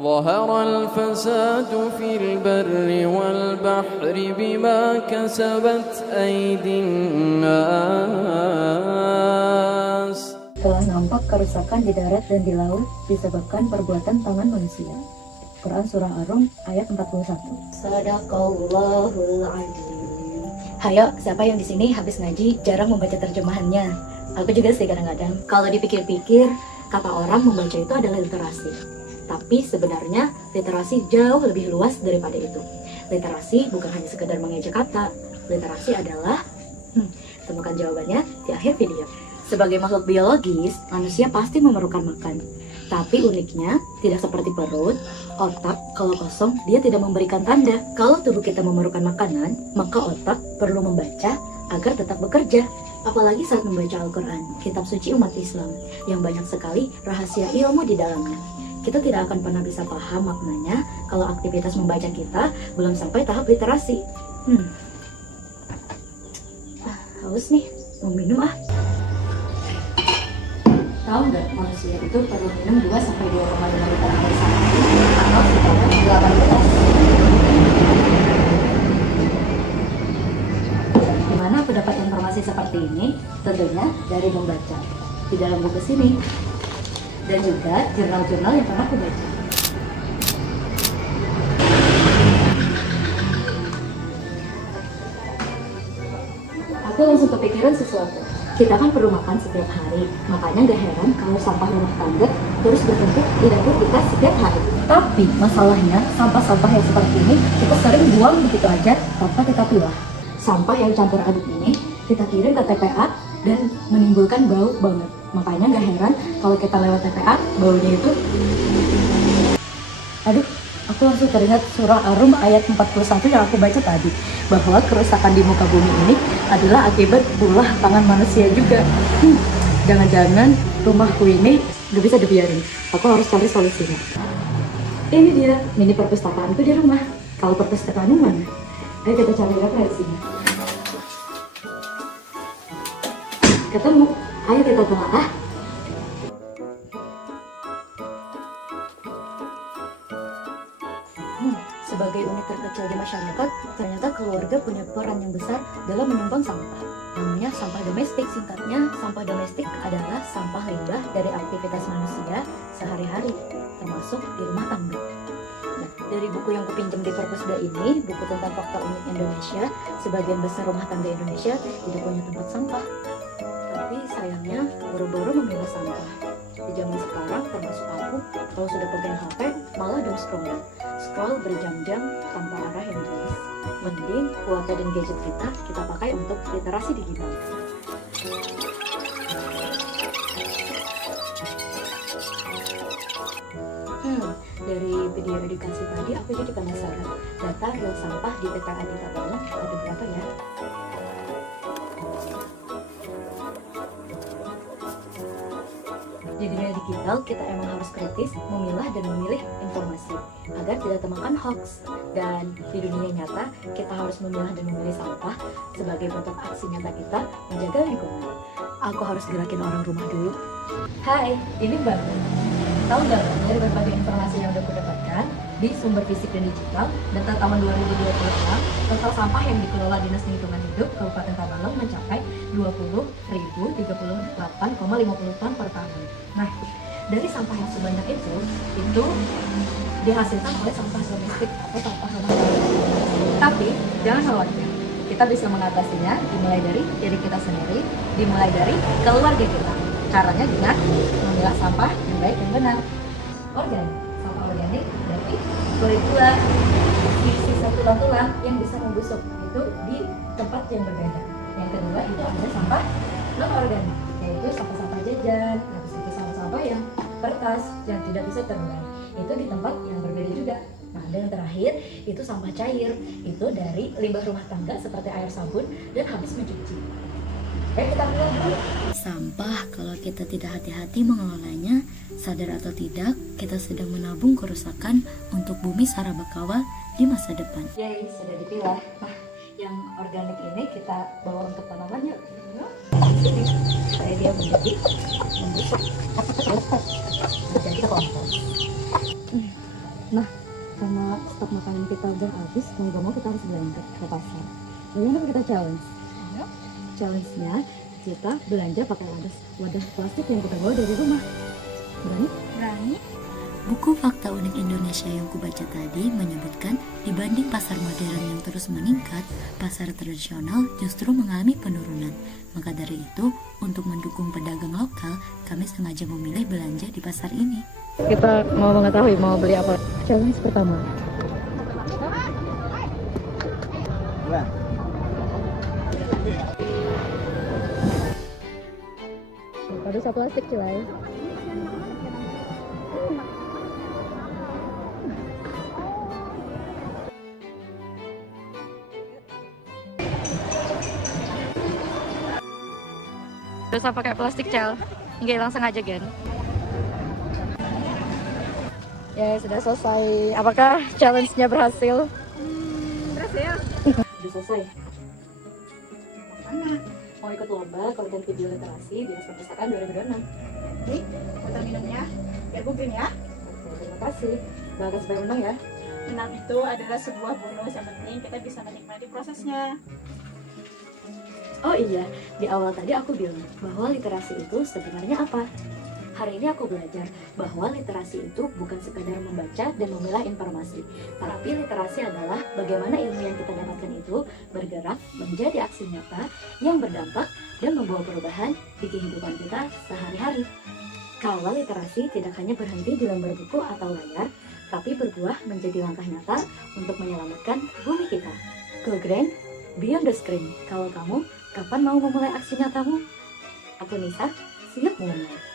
ظهر الفساد في البر والبحر بما كسبت أيدي الناس. Telah nampak kerusakan di darat dan di laut disebabkan perbuatan tangan manusia. Quran Surah Ar-Rum ayat 41. Sadaqallahul Azim. Hayo, siapa yang di sini habis ngaji jarang membaca terjemahannya? Aku juga sih kadang-kadang. Kalau dipikir-pikir, kata orang membaca itu adalah literasi. Tapi sebenarnya literasi jauh lebih luas daripada itu. Literasi bukan hanya sekedar mengeja kata. Literasi adalah, temukan jawabannya di akhir video. Sebagai makhluk biologis, manusia pasti memerlukan makan. Tapi uniknya, tidak seperti perut, otak kalau kosong dia tidak memberikan tanda. Kalau tubuh kita memerlukan makanan, maka otak perlu membaca agar tetap bekerja. Apalagi saat membaca Al-Quran, kitab suci umat Islam, yang banyak sekali rahasia ilmu di dalamnya. Kita tidak akan pernah bisa paham maknanya kalau aktivitas membaca kita belum sampai tahap literasi. Haus nih, mau minum ah. Tahu nggak, manusia itu perlu minum 2-2,5 liter air sehari atau sekitar 8 gelas. Gimana aku dapat informasi seperti ini? Tentunya dari membaca di dalam buku sini. Dan juga jurnal-jurnal yang pernah aku baca. Aku langsung kepikiran sesuatu. Kita kan perlu makan setiap hari, makanya gak heran kalau sampah rumah tangga terus bertumpuk di dapur kita setiap hari. Tapi masalahnya, sampah-sampah yang seperti ini kita sering buang begitu aja tanpa kita pilah. Sampah yang campur aduk ini kita kirim ke TPA dan menimbulkan bau banget. Makanya gak heran kalau kita lewat TPA, baunya itu. Aduh, aku langsung teringat surah Ar-Rum ayat 41 yang aku baca tadi, bahwa kerusakan di muka bumi ini adalah akibat ulah tangan manusia juga. Jangan-jangan rumahku ini gak bisa dibiarin. Aku harus cari solusinya. Ini dia mini perpustakaanku di rumah. Kalau perpustakaanmu mana? Ayo kita cari referensinya. Ketemu. Ayo kita telah. Sebagai unit terkecil di masyarakat, ternyata keluarga punya peran yang besar dalam menyumbang sampah. Namanya sampah domestik, singkatnya sampah domestik adalah sampah limbah dari aktivitas manusia sehari-hari, termasuk di rumah tangga. Nah, dari buku yang kupinjam di Perpusda ini, buku tentang fakta unik Indonesia, sebagian besar rumah tangga Indonesia tidak punya tempat sampah. Tapi sayangnya, boro-boro memilah sampah. Di zaman sekarang, termasuk aku, kalau sudah pegang HP, malah doom scroll berjam-jam tanpa arah yang jelas. Mending kuota dan gadget kita pakai untuk literasi digital. Dari video edukasi tadi aku jadi penasaran, data real sampah di TPA di Tabalong ada berapa ya? Di dunia digital, kita emang harus kritis, memilah dan memilih informasi agar tidak termakan hoax. Dan di dunia nyata, kita harus memilah dan memilih sampah sebagai bentuk aksi nyata kita menjaga lingkungan. Aku harus gerakin orang rumah dulu. Hai, ini Mbak. Tahu nggak, dari berbagai informasi yang udah aku dapatkan di sumber fisik dan digital, data tahun 2026, total sampah yang dikelola Dinas Lingkungan Hidup Kabupaten Tabalong mencapai 20.038,50 ton per tahun. Nah, dari sampah yang sebanyak itu dihasilkan oleh sampah domestik atau sampah rumah tangga. Tapi jangan khawatir, kita bisa mengatasinya dimulai dari diri kita sendiri, dimulai dari keluarga kita. Caranya dengan memilah sampah yang baik dan benar. Organik, sampah organik berarti kulit buah, sisa tulang-tulang yang bisa membusuk itu di tempat yang berbeda. Yang kedua itu ada sampah non organik, yaitu sampah-sampah jajan, habis itu sampah-sampah yang kertas yang tidak bisa terurai, itu di tempat yang berbeda juga. Nah, dan yang terakhir itu sampah cair, itu dari limbah rumah tangga seperti air sabun dan habis mencuci. Kita mulai dulu. Sampah kalau kita tidak hati-hati mengelolanya, sadar atau tidak, kita sedang menabung kerusakan untuk bumi Sarabakawa di masa depan. Yay, sudah dipilah. Nah, yang organik ini kita bawa untuk tanaman yuk. Supaya dia menjadi membusuk, menjadi kompos. Nah, karena stok makanan kita udah habis, mau gak mau kita harus belanja ke pasar. Bagaimana kita challenge? Challenge-nya kita belanja pakai wadah plastik yang kita bawa dari rumah. Berani? Berani? Buku Fakta Unik Indonesia yang kubaca tadi menyebutkan dibanding pasar modern yang terus meningkat, pasar tradisional justru mengalami penurunan. Maka dari itu, untuk mendukung pedagang lokal, kami sengaja memilih belanja di pasar ini. Kita mau mengetahui mau beli apa. Challenge pertama. Kardus plastik cilai. Dosa pakai plastik cel. Enggak, langsung aja Gen. Ya sudah selesai. Apakah challenge-nya berhasil? Berhasil. Sudah selesai. Mana? Mau ikut lomba konten video literasi Dinas Perpustakaan 2026. Nih, botol minumnya. Biar bubrin ya. Oke, terima kasih. Bahkan supaya menang ya. Menang itu adalah sebuah bonus, yang penting kita bisa menikmati prosesnya. Oh iya, di awal tadi aku bilang bahwa literasi itu sebenarnya apa? Hari ini aku belajar bahwa literasi itu bukan sekadar membaca dan memilah informasi, tapi literasi adalah bagaimana ilmu yang kita dapatkan itu bergerak menjadi aksi nyata yang berdampak dan membawa perubahan di kehidupan kita sehari-hari. Kawal literasi tidak hanya berhenti di lembar buku atau layar, tapi berbuah menjadi langkah nyata untuk menyelamatkan bumi kita. Go Green, Beyond the Screen. Kalau kamu, kapan mau memulai aksi nyatamu? Aku Nisa, siap mulai.